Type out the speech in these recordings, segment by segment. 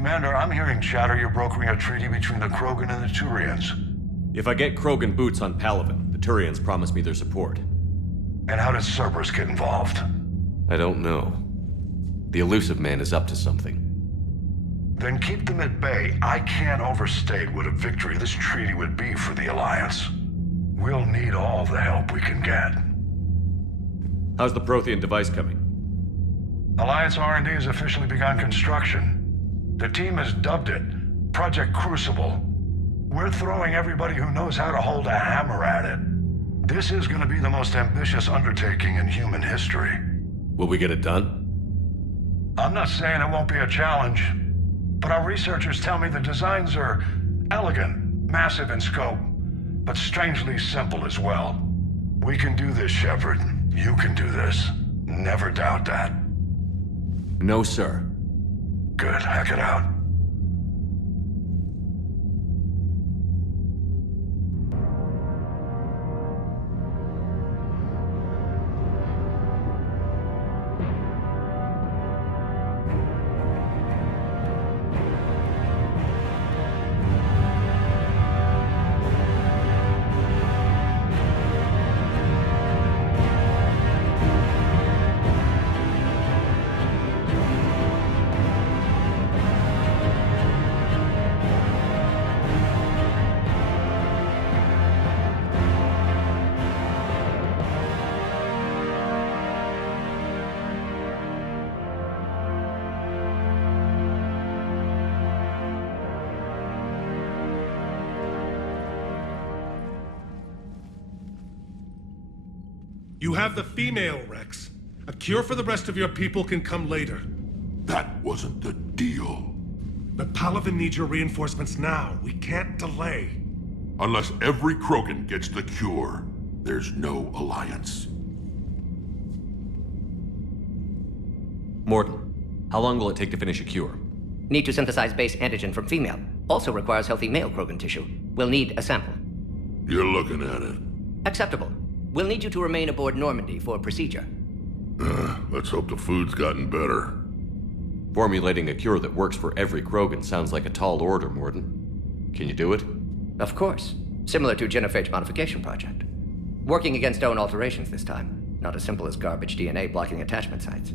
Commander, I'm hearing chatter you're brokering a treaty between the Krogan and the Turians. If I get Krogan boots on Palaven, the Turians promise me their support. And how does Cerberus get involved? I don't know. The Illusive Man is up to something. Then keep them at bay. I can't overstate what a victory this treaty would be for the Alliance. We'll need all the help we can get. How's the Prothean device coming? Alliance R&D has officially begun construction. The team has dubbed it Project Crucible. We're throwing everybody who knows how to hold a hammer at it. This is going to be the most ambitious undertaking in human history. Will we get it done? I'm not saying it won't be a challenge, but our researchers tell me the designs are elegant, massive in scope, but strangely simple as well. We can do this, Shepard. You can do this. Never doubt that. No, sir. Good. Hack it out. You have the female, Rex. A cure for the rest of your people can come later. That wasn't the deal. But Palaven needs your reinforcements now. We can't delay. Unless every Krogan gets the cure, there's no alliance. Morton, how long will it take to finish a cure? Need to synthesize base antigen from female. Also requires healthy male Krogan tissue. We'll need a sample. You're looking at it. Acceptable. We'll need you to remain aboard Normandy for procedure. Let's hope the food's gotten better. Formulating a cure that works for every Krogan sounds like a tall order, Morton. Can you do it? Of course. Similar to Genophage Modification Project. Working against own alterations this time. Not as simple as garbage DNA blocking attachment sites.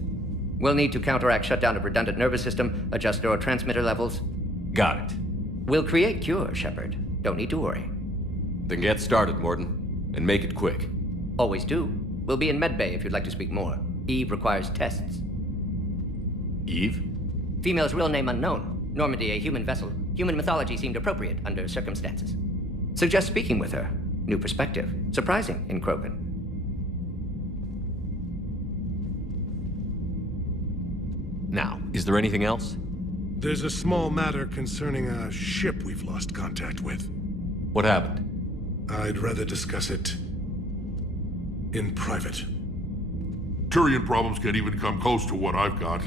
We'll need to counteract shutdown of redundant nervous system, adjust neurotransmitter levels. Got it. We'll create cure, Shepard. Don't need to worry. Then get started, Morton. And make it quick. Always do. We'll be in medbay if you'd like to speak more. Eve requires tests. Eve? Female's real name unknown. Normandy, a human vessel. Human mythology seemed appropriate under circumstances. Suggest speaking with her. New perspective. Surprising in Krogan. Now, is there anything else? There's a small matter concerning a ship we've lost contact with. What happened? I'd rather discuss it in private. Turian problems can't even come close to what I've got.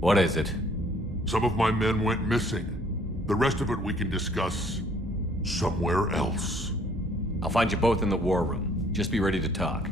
What is it? Some of my men went missing. The rest of it we can discuss somewhere else. I'll find you both in the war room. Just be ready to talk.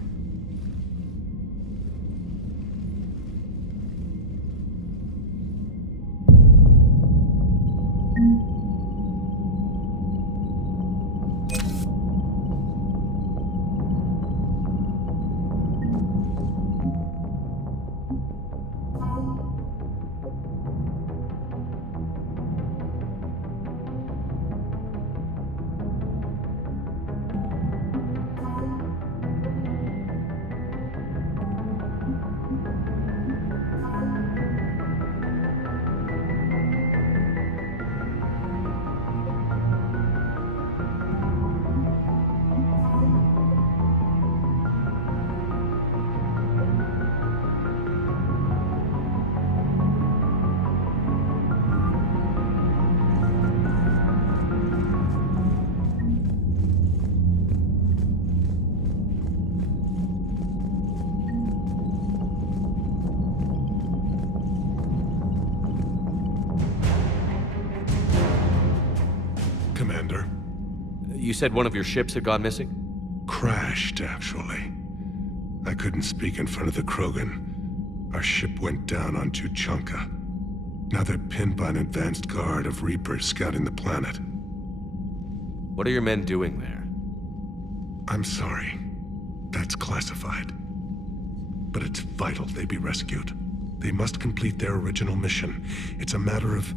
Commander. You said one of your ships had gone missing? Crashed, actually. I couldn't speak in front of the Krogan. Our ship went down on Tuchanka. Now they're pinned by an advanced guard of Reapers scouting the planet. What are your men doing there? I'm sorry. That's classified. But it's vital they be rescued. They must complete their original mission. It's a matter of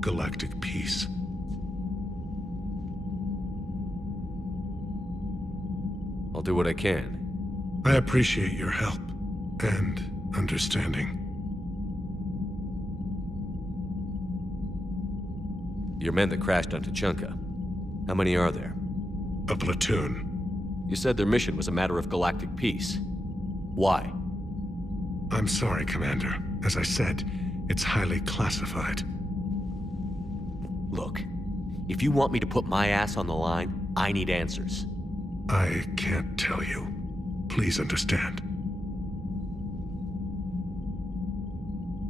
galactic peace. I'll do what I can. I appreciate your help and understanding. Your men that crashed on Tuchanka. How many are there? A platoon. You said their mission was a matter of galactic peace. Why? I'm sorry, Commander. As I said, it's highly classified. Look, if you want me to put my ass on the line, I need answers. I can't tell you. Please understand.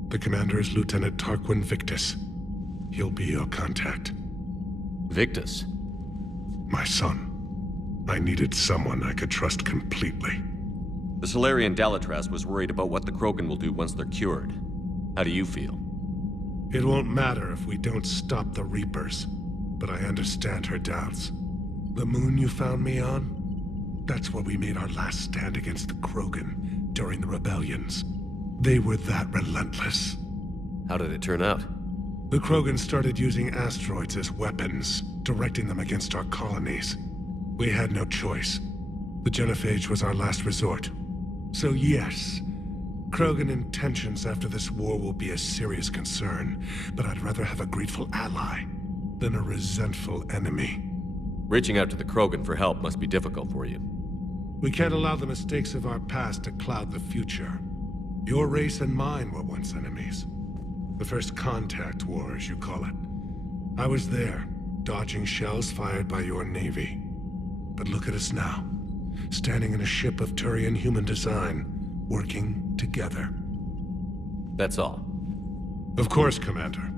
The commander is Lieutenant Tarquin Victus. He'll be your contact. Victus? My son. I needed someone I could trust completely. The Solarian Dalatras was worried about what the Krogan will do once they're cured. How do you feel? It won't matter if we don't stop the Reapers, but I understand her doubts. The moon you found me on? That's where we made our last stand against the Krogan during the rebellions. They were that relentless. How did it turn out? The Krogan started using asteroids as weapons, directing them against our colonies. We had no choice. The Genophage was our last resort. So yes, Krogan intentions after this war will be a serious concern, but I'd rather have a grateful ally than a resentful enemy. Reaching out to the Krogan for help must be difficult for you. We can't allow the mistakes of our past to cloud the future. Your race and mine were once enemies. The First Contact War, as you call it. I was there, dodging shells fired by your navy. But look at us now, standing in a ship of Turian human design, working together. That's all. Of course, Commander.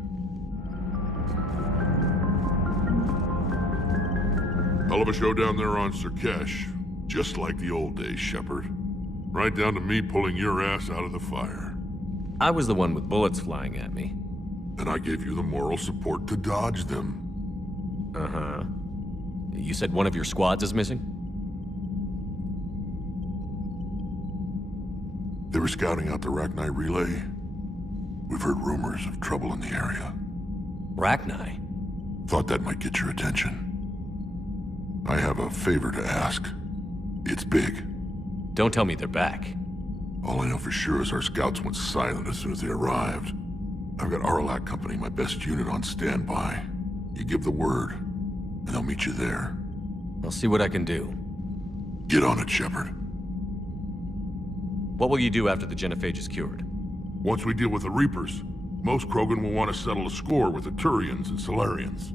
Hell of a show down there on Surkesh. Just like the old days, Shepard. Right down to me pulling your ass out of the fire. I was the one with bullets flying at me. And I gave you the moral support to dodge them. Uh-huh. You said one of your squads is missing? They were scouting out the Rachni relay. We've heard rumors of trouble in the area. Rachni? Thought that might get your attention. I have a favor to ask. It's big. Don't tell me they're back. All I know for sure is our scouts went silent as soon as they arrived. I've got Aralak Company, my best unit, on standby. You give the word, and they'll meet you there. I'll see what I can do. Get on it, Shepard. What will you do after the Genophage is cured? Once we deal with the Reapers, most Krogan will want to settle a score with the Turians and Solarians.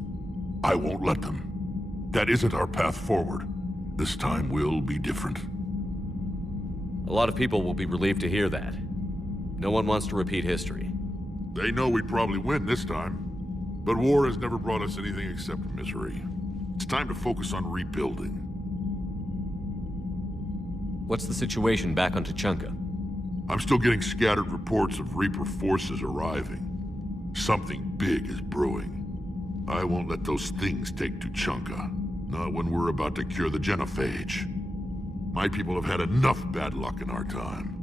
I won't let them. That isn't our path forward. This time will be different. A lot of people will be relieved to hear that. No one wants to repeat history. They know we'd probably win this time. But war has never brought us anything except misery. It's time to focus on rebuilding. What's the situation back on Tuchanka? I'm still getting scattered reports of Reaper forces arriving. Something big is brewing. I won't let those things take Tuchanka. Not when we're about to cure the Genophage. My people have had enough bad luck in our time.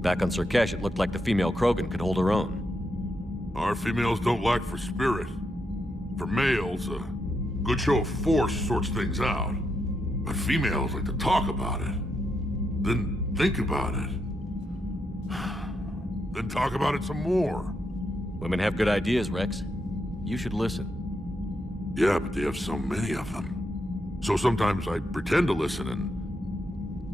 Back on Surkesh, it looked like the female Krogan could hold her own. Our females don't lack for spirit. For males, a good show of force sorts things out. But females like to talk about it. Then think about it. Then talk about it some more. Women have good ideas, Rex. You should listen. Yeah, but they have so many of them. So sometimes I pretend to listen and...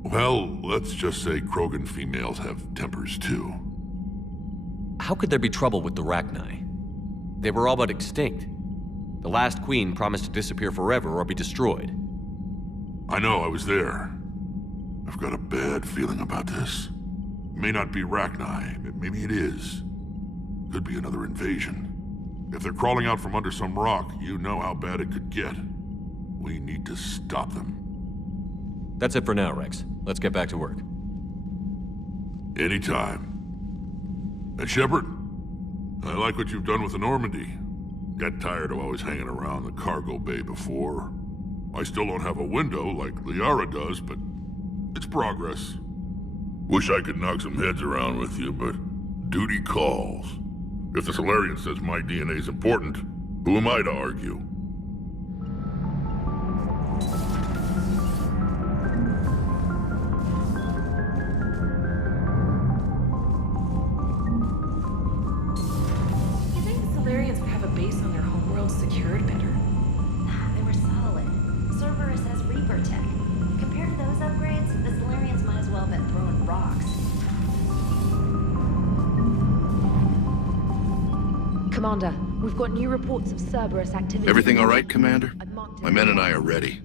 Well, let's just say Krogan females have tempers too. How could there be trouble with the Rachni? They were all but extinct. The last queen promised to disappear forever or be destroyed. I know, I was there. I've got a bad feeling about this. May not be Rachni, but maybe it is. Could be another invasion. If they're crawling out from under some rock, you know how bad it could get. We need to stop them. That's it for now, Rex. Let's get back to work. Anytime. And Shepard, I like what you've done with the Normandy. Got tired of always hanging around the cargo bay before. I still don't have a window like Liara does, but it's progress. Wish I could knock some heads around with you, but duty calls. If the Solarian says my DNA's important, who am I to argue? You think the Solarians would have a base on their homeworld secured better? They were solid. Cerberus has Reaper tech. Compared to those upgrades, the Solarians might as well have been throwing rocks. Commander, we've got new reports of Cerberus activity. Everything all right, Commander? I've marked My men and I are ready.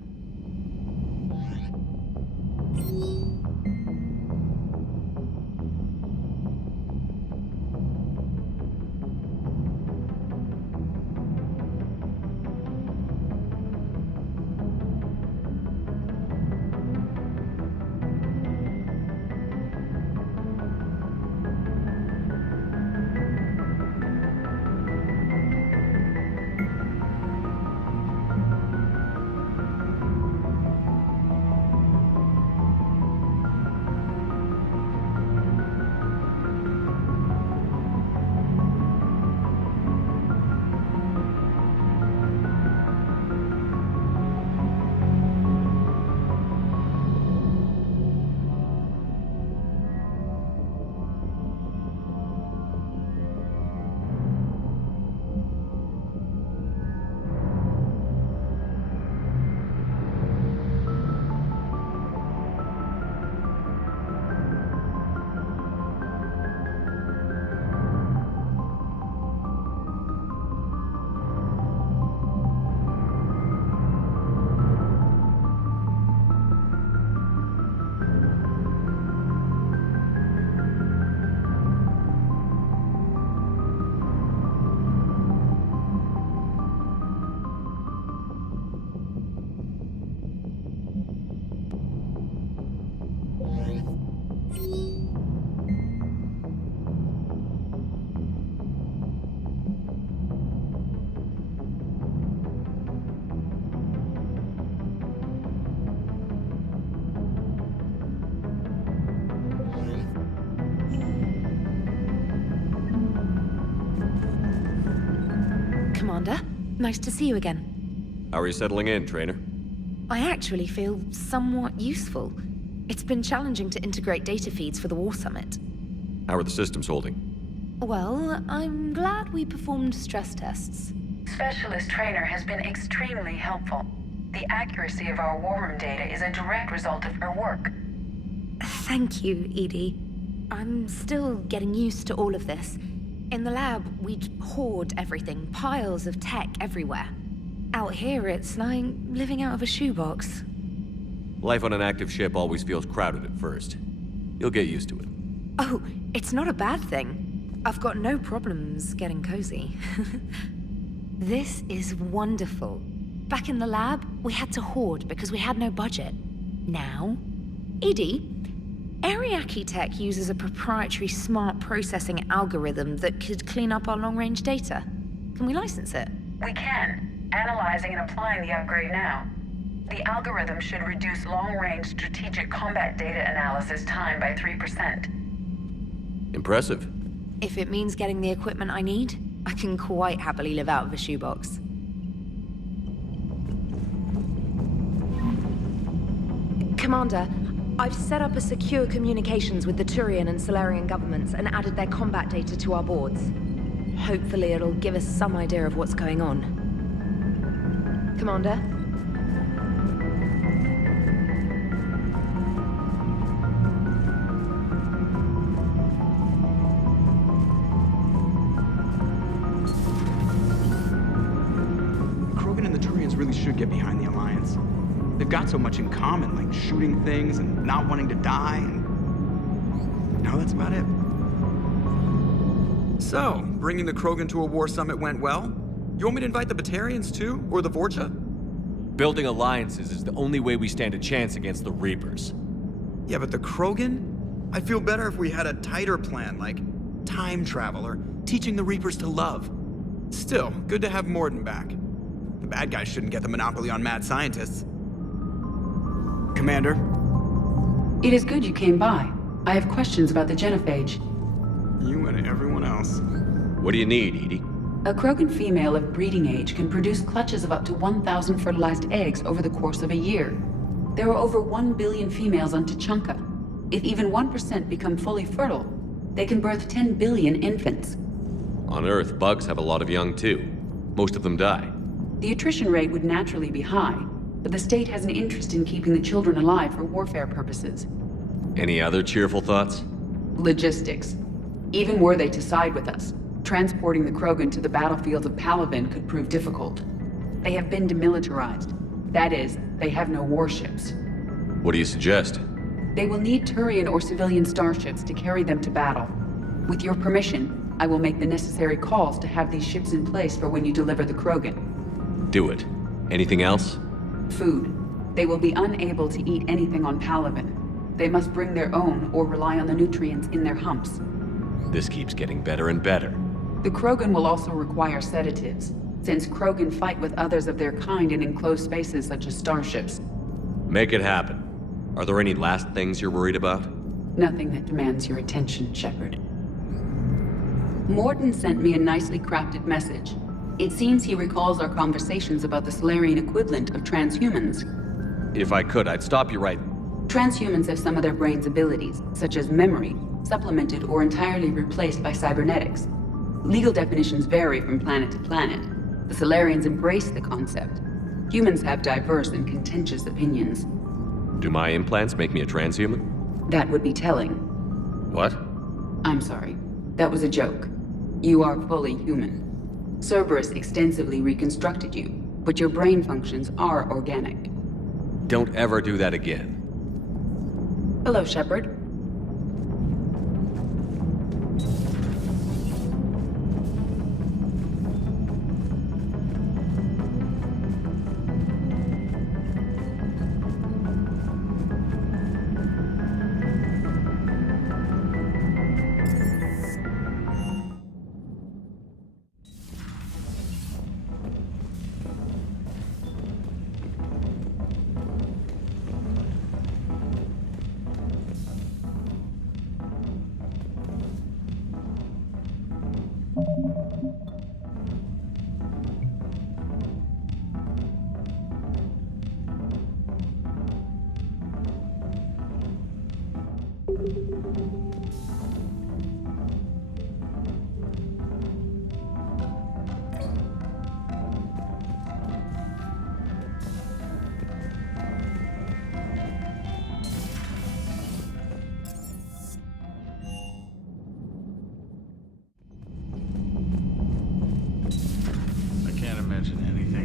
Commander, nice to see you again. How are you settling in, Trainer? I actually feel somewhat useful. It's been challenging to integrate data feeds for the War Summit. How are the systems holding? Well, I'm glad we performed stress tests. Specialist Trainer has been extremely helpful. The accuracy of our war room data is a direct result of her work. Thank you, Edie. I'm still getting used to all of this. In the lab, we'd hoard everything, piles of tech everywhere. Out here, it's like living out of a shoebox. Life on an active ship always feels crowded at first. You'll get used to it. Oh, it's not a bad thing. I've got no problems getting cozy. This is wonderful. Back in the lab, we had to hoard because we had no budget. Now, Edie, Ariake Tech uses a proprietary smart processing algorithm that could clean up our long-range data. Can we license it? We can. Analyzing and applying the upgrade now. The algorithm should reduce long-range strategic combat data analysis time by 3%. Impressive. If it means getting the equipment I need, I can quite happily live out of a shoebox. Commander, I've set up a secure communications with the Turian and Solarian governments and added their combat data to our boards. Hopefully it'll give us some idea of what's going on. Commander? Krogan and the Turians really should get behind the Alliance. They've got so much in common, like shooting things and not wanting to die, and... no, that's about it. So, bringing the Krogan to a war summit went well? You want me to invite the Batarians too, or the Vorcha? Building alliances is the only way we stand a chance against the Reapers. Yeah, but the Krogan? I'd feel better if we had a tighter plan, like time travel or teaching the Reapers to love. Still, good to have Mordin back. The bad guys shouldn't get the monopoly on mad scientists. Commander? It is good you came by. I have questions about the genophage. You and everyone else. What do you need, Edie? A Krogan female of breeding age can produce clutches of up to 1,000 fertilized eggs over the course of a year. There are over 1 billion females on Tuchanka. If even 1% become fully fertile, they can birth 10 billion infants. On Earth, bugs have a lot of young too. Most of them die. The attrition rate would naturally be high, but the state has an interest in keeping the children alive for warfare purposes. Any other cheerful thoughts? Logistics. Even were they to side with us, transporting the Krogan to the battlefields of Palaven could prove difficult. They have been demilitarized. That is, they have no warships. What do you suggest? They will need Turian or civilian starships to carry them to battle. With your permission, I will make the necessary calls to have these ships in place for when you deliver the Krogan. Do it. Anything else? Food. They will be unable to eat anything on Palaven. They must bring their own or rely on the nutrients in their humps. This keeps getting better and better. The Krogan will also require sedatives, since Krogan fight with others of their kind in enclosed spaces such as starships. Make it happen. Are there any last things you're worried about? Nothing that demands your attention, Shepard. Mordin sent me a nicely crafted message. It seems he recalls our conversations about the Salarian equivalent of transhumans. If I could, I'd stop you right... Transhumans have some of their brain's abilities, such as memory, supplemented or entirely replaced by cybernetics. Legal definitions vary from planet to planet. The Salarians embrace the concept. Humans have diverse and contentious opinions. Do my implants make me a transhuman? That would be telling. What? I'm sorry. That was a joke. You are fully human. Cerberus extensively reconstructed you, but your brain functions are organic. Don't ever do that again. Hello, Shepard.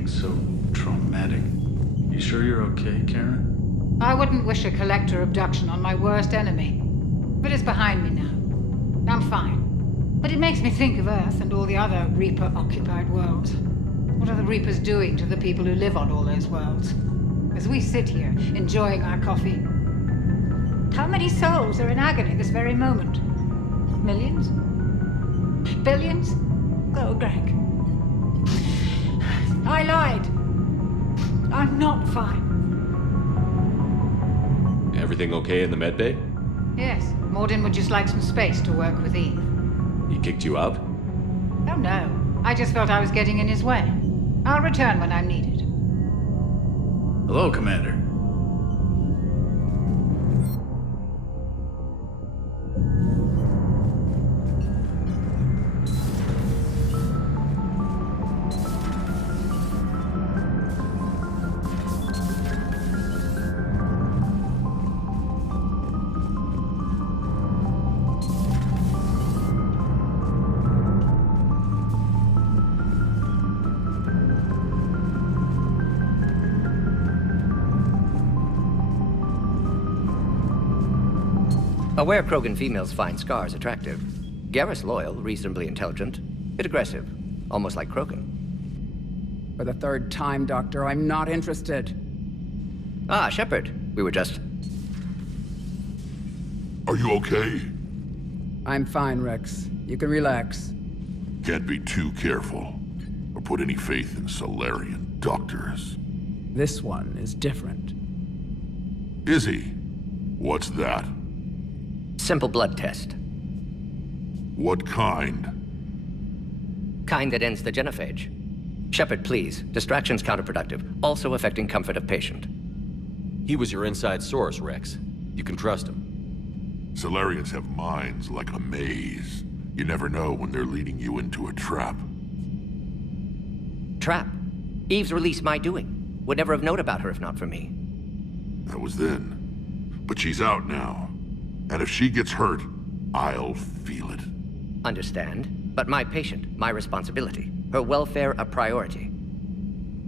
So traumatic. You sure you're okay, Karen? I wouldn't wish a collector abduction on my worst enemy. But it's behind me now. I'm fine. But it makes me think of Earth and all the other Reaper-occupied worlds. What are the Reapers doing to the people who live on all those worlds? As we sit here, enjoying our coffee. How many souls are in agony this very moment? Millions? Billions? Oh, Greg. I lied. I'm not fine. Everything okay in the medbay? Yes. Mordin would just like some space to work with Eve. He kicked you out? Oh no. I just felt I was getting in his way. I'll return when I'm needed. Hello, Commander. Aware Krogan females find Scars attractive. Garrus loyal, reasonably intelligent, bit aggressive, almost like Krogan. For the third time, Doctor, I'm not interested. Ah, Shepard. We were just... Are you okay? I'm fine, Rex. You can relax. Can't be too careful, or put any faith in Salarian doctors. This one is different. Is he? What's that? Simple blood test. What kind? Kind that ends the genophage. Shepard, please. Distraction's counterproductive, also affecting comfort of patient. He was your inside source, Rex. You can trust him. Salarians have minds like a maze. You never know when they're leading you into a trap. Trap? Eve's release my doing. Would never have known about her if not for me. That was then. But she's out now. And if she gets hurt, I'll feel it. Understand. But my patient, my responsibility. Her welfare a priority.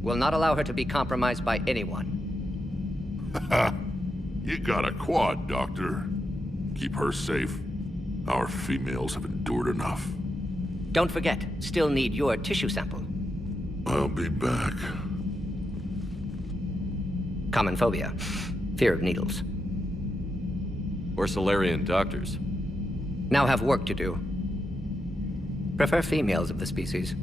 Will not allow her to be compromised by anyone. You got a quad, Doctor. Keep her safe. Our females have endured enough. Don't forget, still need your tissue sample. I'll be back. Common phobia. Fear of needles. Or Salarian doctors. Now have work to do. Prefer females of the species.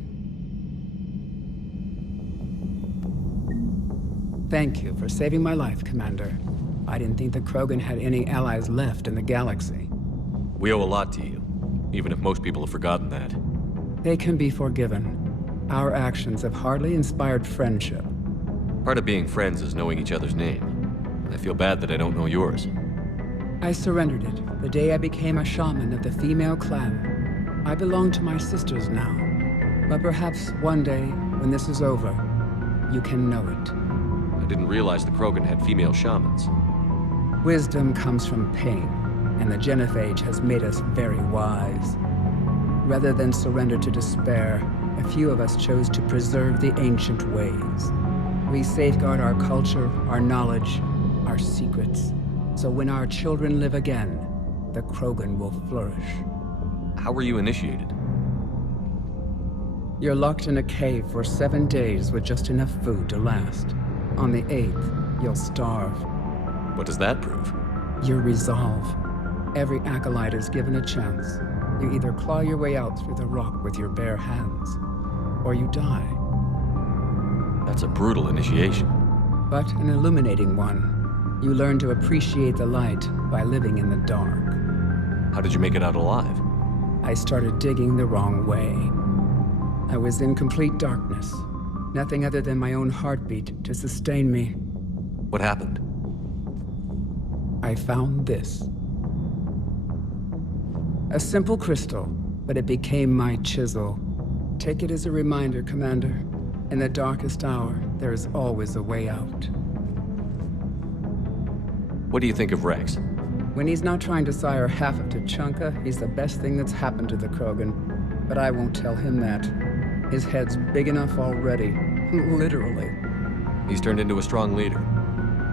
Thank you for saving my life, Commander. I didn't think the Krogan had any allies left in the galaxy. We owe a lot to you, even if most people have forgotten that. They can be forgiven. Our actions have hardly inspired friendship. Part of being friends is knowing each other's name. I feel bad that I don't know yours. I surrendered it the day I became a shaman of the female clan. I belong to my sisters now. But perhaps one day, when this is over, you can know it. I didn't realize the Krogan had female shamans. Wisdom comes from pain, and the genophage has made us very wise. Rather than surrender to despair, a few of us chose to preserve the ancient ways. We safeguard our culture, our knowledge, our secrets. So when our children live again, the Krogan will flourish. How were you initiated? You're locked in a cave for 7 days with just enough food to last. On the 8th, you'll starve. What does that prove? Your resolve. Every acolyte is given a chance. You either claw your way out through the rock with your bare hands, or you die. That's a brutal initiation. But an illuminating one. You learn to appreciate the light by living in the dark. How did you make it out alive? I started digging the wrong way. I was in complete darkness. Nothing other than my own heartbeat to sustain me. What happened? I found this. A simple crystal, but it became my chisel. Take it as a reminder, Commander. In the darkest hour, there is always a way out. What do you think of Rex? When he's not trying to sire half of Tuchanka, he's the best thing that's happened to the Krogan. But I won't tell him that. His head's big enough already. Literally. He's turned into a strong leader.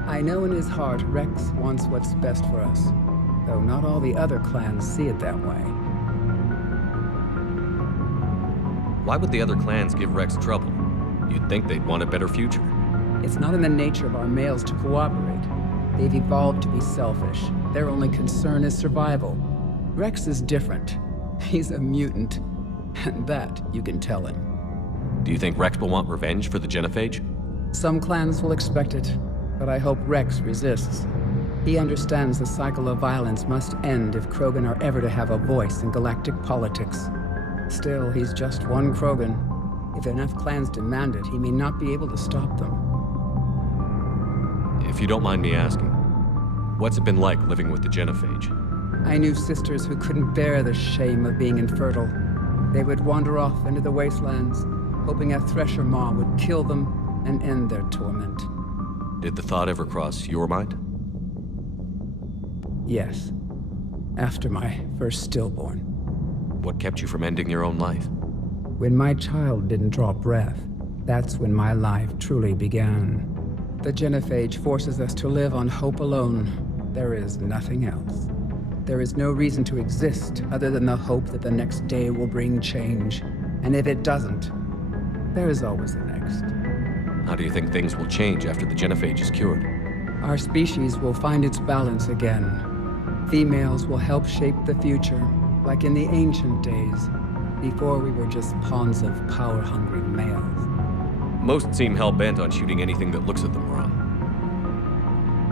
I know in his heart Rex wants what's best for us. Though not all the other clans see it that way. Why would the other clans give Rex trouble? You'd think they'd want a better future. It's not in the nature of our males to cooperate. They've evolved to be selfish. Their only concern is survival. Rex is different. He's a mutant. And that you can tell him. Do you think Rex will want revenge for the genophage? Some clans will expect it, but I hope Rex resists. He understands the cycle of violence must end if Krogan are ever to have a voice in galactic politics. Still, he's just one Krogan. If enough clans demand it, he may not be able to stop them. If you don't mind me asking, what's it been like living with the genophage? I knew sisters who couldn't bear the shame of being infertile. They would wander off into the wastelands, hoping a Thresher Maw would kill them and end their torment. Did the thought ever cross your mind? Yes. After my first stillborn. What kept you from ending your own life? When my child didn't draw breath, that's when my life truly began. The genophage forces us to live on hope alone. There is nothing else. There is no reason to exist other than the hope that the next day will bring change. And if it doesn't, there is always the next. How do you think things will change after the genophage is cured? Our species will find its balance again. Females will help shape the future, like in the ancient days, before we were just pawns of power-hungry males. Most seem hell-bent on shooting anything that looks at them wrong.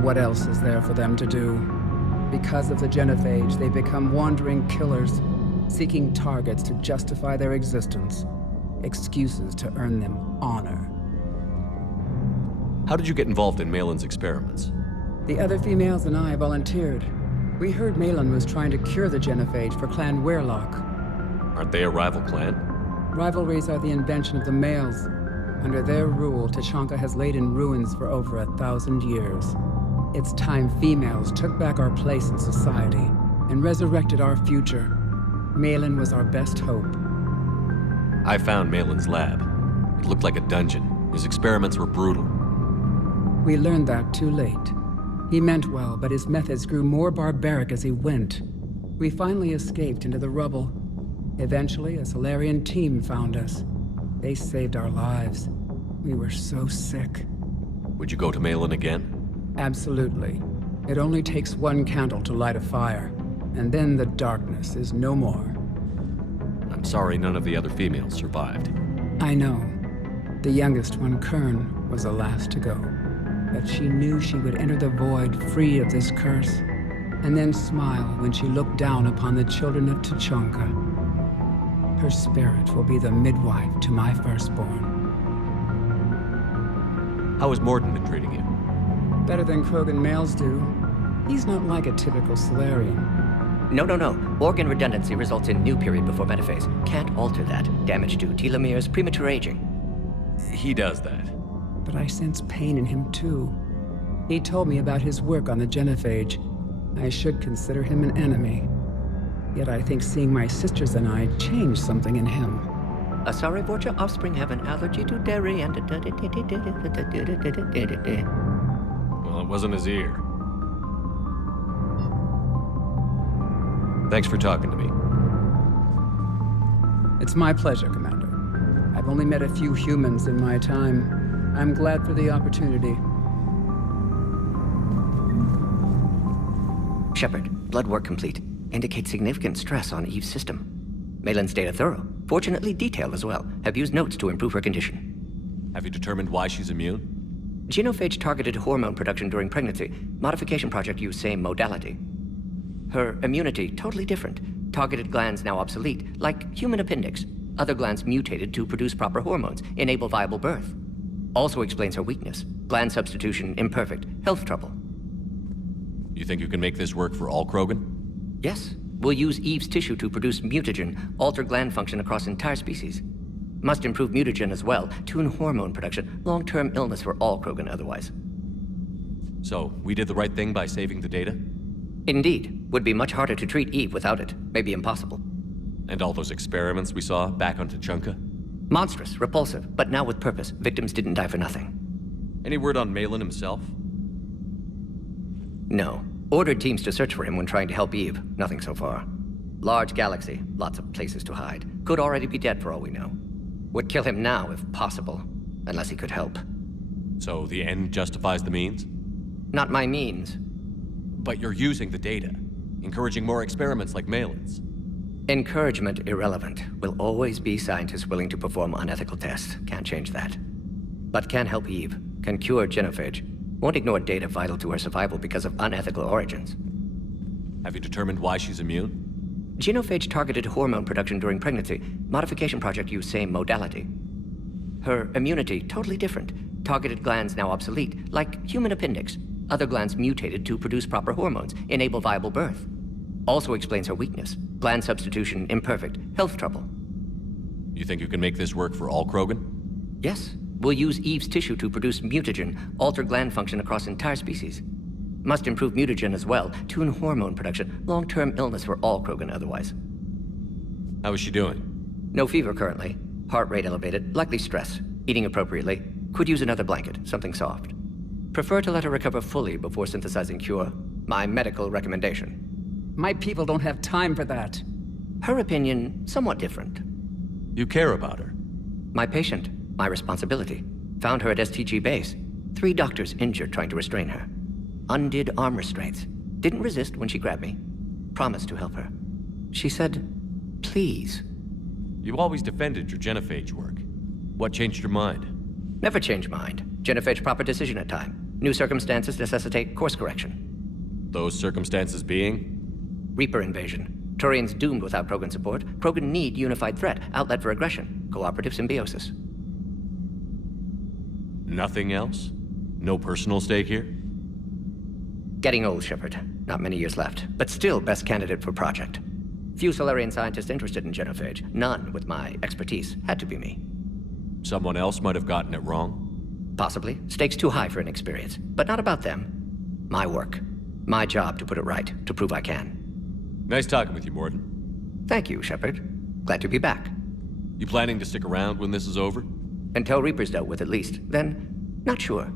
What else is there for them to do? Because of the genophage, they become wandering killers, seeking targets to justify their existence, excuses to earn them honor. How did you get involved in Malin's experiments? The other females and I volunteered. We heard Malin was trying to cure the genophage for Clan Weirlock. Aren't they a rival clan? Rivalries are the invention of the males. Under their rule, Tuchanka has laid in ruins for over 1,000 years. It's time females took back our place in society and resurrected our future. Malin was our best hope. I found Malin's lab. It looked like a dungeon. His experiments were brutal. We learned that too late. He meant well, but his methods grew more barbaric as he went. We finally escaped into the rubble. Eventually, a Solarian team found us. They saved our lives. We were so sick. Would you go to Malin again? Absolutely. It only takes one candle to light a fire, and then the darkness is no more. I'm sorry none of the other females survived. I know. The youngest one, Kern, was the last to go. But she knew she would enter the void free of this curse, and then smile when she looked down upon the children of Tuchanka. Her spirit will be the midwife to my firstborn. How has Mordin been treating you? Better than Krogan males do. He's not like a typical Solarian. No. Organ redundancy results in new period before metaphase. Can't alter that. Damage to telomeres, premature aging. He does that. But I sense pain in him too. He told me about his work on the genophage. I should consider him an enemy. Yet I think seeing my sisters and I changed something in him. Asari Vorcha offspring have an allergy to dairy and... Well, it wasn't his ear. Thanks for talking to me. It's my pleasure, Commander. I've only met a few humans in my time. I'm glad for the opportunity. Shepard, blood work complete. Indicates significant stress on Eve's system. Malin's data thorough. Fortunately detailed as well. Have used notes to improve her condition. Have you determined why she's immune? Genophage targeted hormone production during pregnancy. Modification project used same modality. Her immunity totally different. Targeted glands now obsolete, like human appendix. Other glands mutated to produce proper hormones, enable viable birth. Also explains her weakness. Gland substitution imperfect. Health trouble. You think you can make this work for all Krogan? Yes. We'll use Eve's tissue to produce mutagen, alter gland function across entire species. Must improve mutagen as well, tune hormone production, long-term illness for all Krogan otherwise. So, we did the right thing by saving the data? Indeed. Would be much harder to treat Eve without it. Maybe impossible. And all those experiments we saw back on Tuchanka? Monstrous, repulsive, but now with purpose. Victims didn't die for nothing. Any word on Malin himself? No. Ordered teams to search for him when trying to help Eve. Nothing so far. Large galaxy, lots of places to hide. Could already be dead for all we know. Would kill him now if possible, unless he could help. So the end justifies the means? Not my means. But you're using the data, encouraging more experiments like Malin's. Encouragement irrelevant. Will always be scientists willing to perform unethical tests. Can't change that. But can help Eve. Can cure genophage. Won't ignore data vital to her survival because of unethical origins. Have you determined why she's immune? Genophage targeted hormone production during pregnancy. Modification project used same modality. Her immunity totally different. Targeted glands now obsolete, like human appendix. Other glands mutated to produce proper hormones, enable viable birth. Also explains her weakness. Gland substitution imperfect. Health trouble. You think you can make this work for all Krogan? Yes. We'll use Eve's tissue to produce mutagen, alter gland function across entire species. Must improve mutagen as well, tune hormone production, long-term illness for all Krogan otherwise. How is she doing? No fever currently. Heart rate elevated, likely stress. Eating appropriately. Could use another blanket, something soft. Prefer to let her recover fully before synthesizing cure. My medical recommendation. My people don't have time for that. Her opinion, somewhat different. You care about her? My patient. My responsibility. Found her at STG base. 3 doctors injured trying to restrain her. Undid arm restraints. Didn't resist when she grabbed me. Promised to help her. She said, please. You always defended your genophage work. What changed your mind? Never change mind. Genophage proper decision at time. New circumstances necessitate course correction. Those circumstances being? Reaper invasion. Turians doomed without Krogan support. Krogan need unified threat, outlet for aggression, cooperative symbiosis. Nothing else? No personal stake here? Getting old, Shepard. Not many years left, but still best candidate for project. Few Solarian scientists interested in genophage. None with my expertise. Had to be me. Someone else might have gotten it wrong? Possibly. Stakes too high for inexperience. But not about them. My work. My job to put it right, to prove I can. Nice talking with you, Mordin. Thank you, Shepard. Glad to be back. You planning to stick around when this is over? Until Reaper's dealt with, at least. Then, not sure.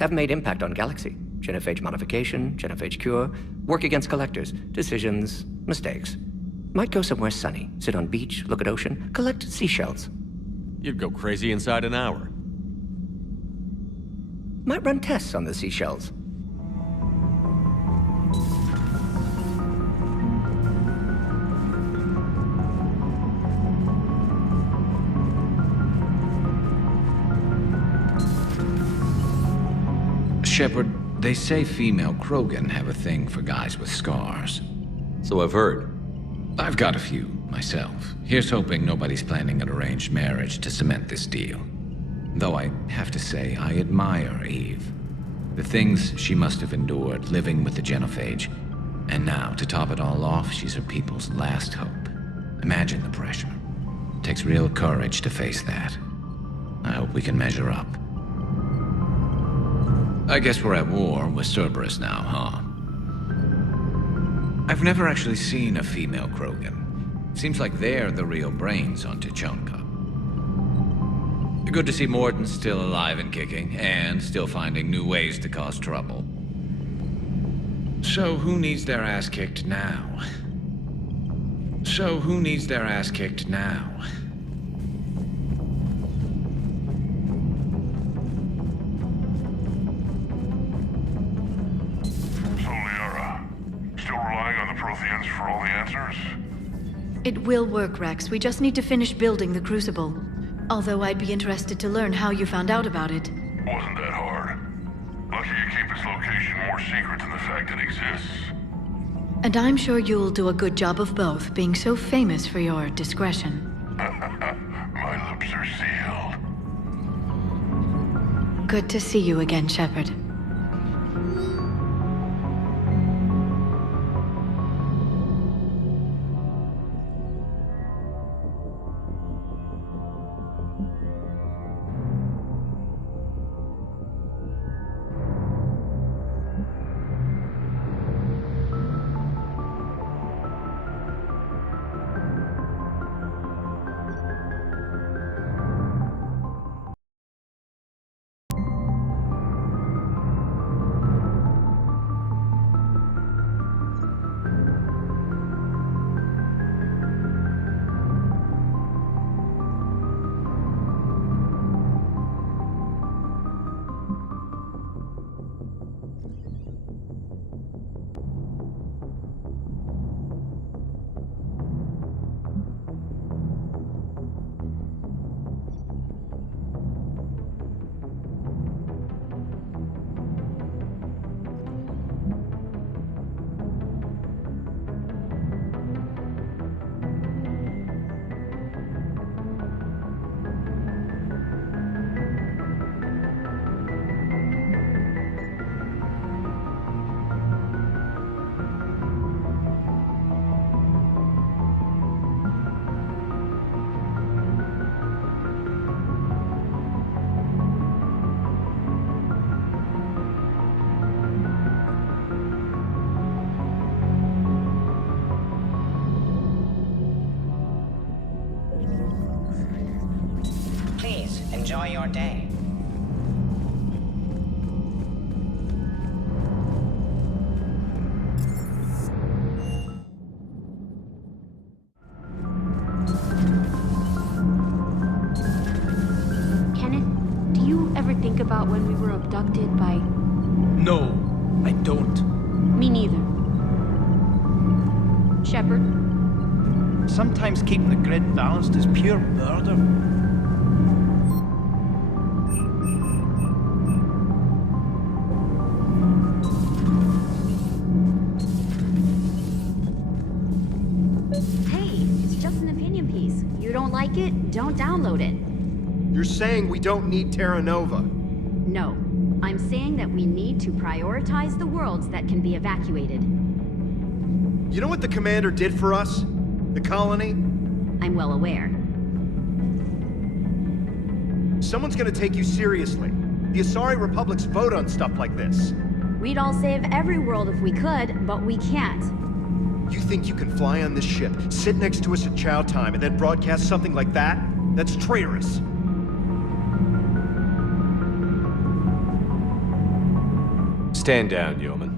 Have made impact on Galaxy. Genophage modification, genophage cure, work against collectors, decisions, mistakes. Might go somewhere sunny, sit on beach, look at ocean, collect seashells. You'd go crazy inside an hour. Might run tests on the seashells. Shepard, they say female Krogan have a thing for guys with scars. So I've heard. I've got a few, myself. Here's hoping nobody's planning an arranged marriage to cement this deal. Though I have to say, I admire Eve. The things she must have endured living with the genophage. And now, to top it all off, she's her people's last hope. Imagine the pressure. It takes real courage to face that. I hope we can measure up. I guess we're at war with Cerberus now, huh? I've never actually seen a female Krogan. Seems like they're the real brains on Tuchanka. Good to see Mordin still alive and kicking, and still finding new ways to cause trouble. So who needs their ass kicked now? For all the answers? It will work, Rex. We just need to finish building the Crucible. Although I'd be interested to learn how you found out about it. Wasn't that hard. Lucky you keep its location more secret than the fact it exists. And I'm sure you'll do a good job of both, being so famous for your discretion. My lips are sealed. Good to see you again, Shepard. Enjoy your day. Kenneth, do you ever think about when we were abducted by... No, I don't. Me neither. Shepard. Sometimes keeping the grid balanced is pure murder. Hey, it's just an opinion piece. You don't like it? Don't download it. You're saying we don't need Terra Nova? No. I'm saying that we need to prioritize the worlds that can be evacuated. You know what the Commander did for us? The colony? I'm well aware. Someone's gonna take you seriously. The Asari Republic's vote on stuff like this. We'd all save every world if we could, but we can't. You think you can fly on this ship, sit next to us at chow time, and then broadcast something like that? That's traitorous. Stand down, Yeoman.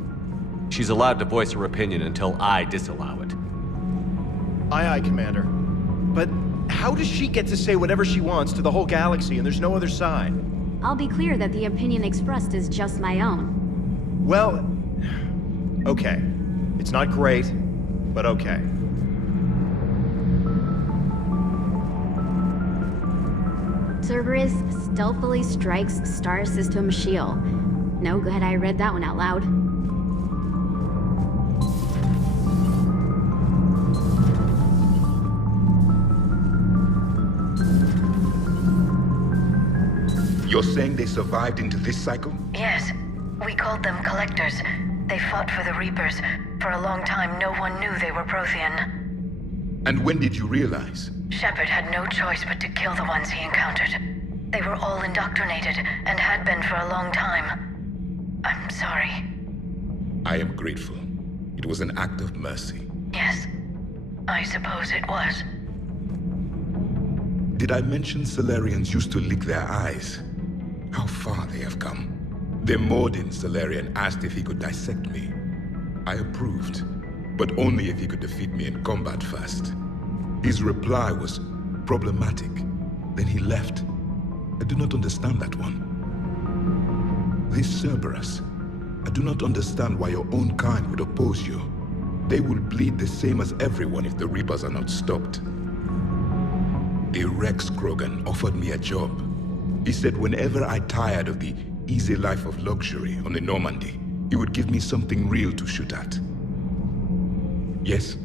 She's allowed to voice her opinion until I disallow it. Aye, aye, Commander. But how does she get to say whatever she wants to the whole galaxy and there's no other side? I'll be clear that the opinion expressed is just my own. Well, okay. It's not great, but okay. Cerberus stealthily strikes Star System Shield. No good I read that one out loud. You're saying they survived into this cycle? Yes. We called them Collectors. They fought for the Reapers. For a long time, no one knew they were Prothean. And when did you realize? Shepard had no choice but to kill the ones he encountered. They were all indoctrinated, and had been for a long time. I'm sorry. I am grateful. It was an act of mercy. Yes, I suppose it was. Did I mention Salarians used to lick their eyes? How far they have come. The Mordin Salarian asked if he could dissect me. I approved, but only if he could defeat me in combat first. His reply was problematic. Then he left. I do not understand that one. This Cerberus, I do not understand why your own kind would oppose you. They will bleed the same as everyone if the Reapers are not stopped. The Rex Krogan offered me a job. He said whenever I tired of the easy life of luxury on the Normandy, he would give me something real to shoot at. Yes?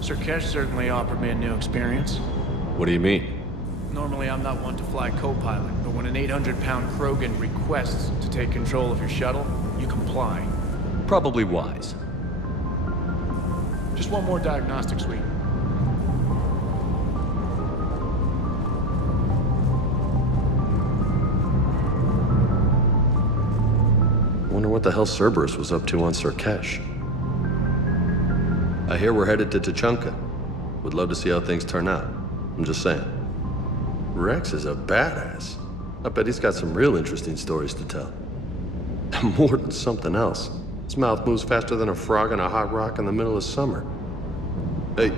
Surkesh certainly offered me a new experience. What do you mean? Normally I'm not one to fly co-pilot, but when an 800-pound Krogan requests to take control of your shuttle, you comply. Probably wise. Just one more diagnostic suite. Wonder what the hell Cerberus was up to on Surkesh. I hear we're headed to Tuchanka. Would love to see how things turn out. I'm just saying. Rex is a badass. I bet he's got some real interesting stories to tell. More than something else. His mouth moves faster than a frog on a hot rock in the middle of summer. Hey.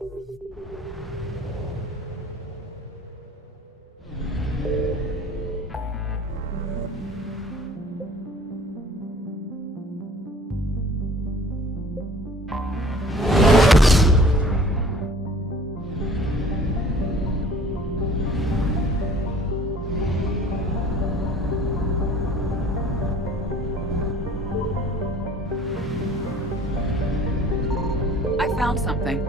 I found something.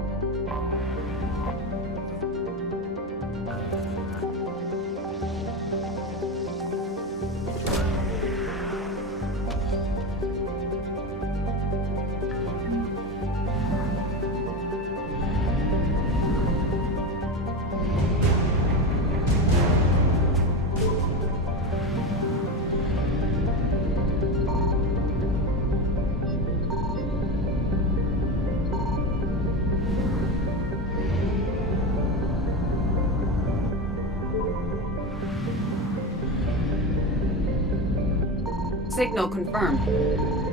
Signal confirmed.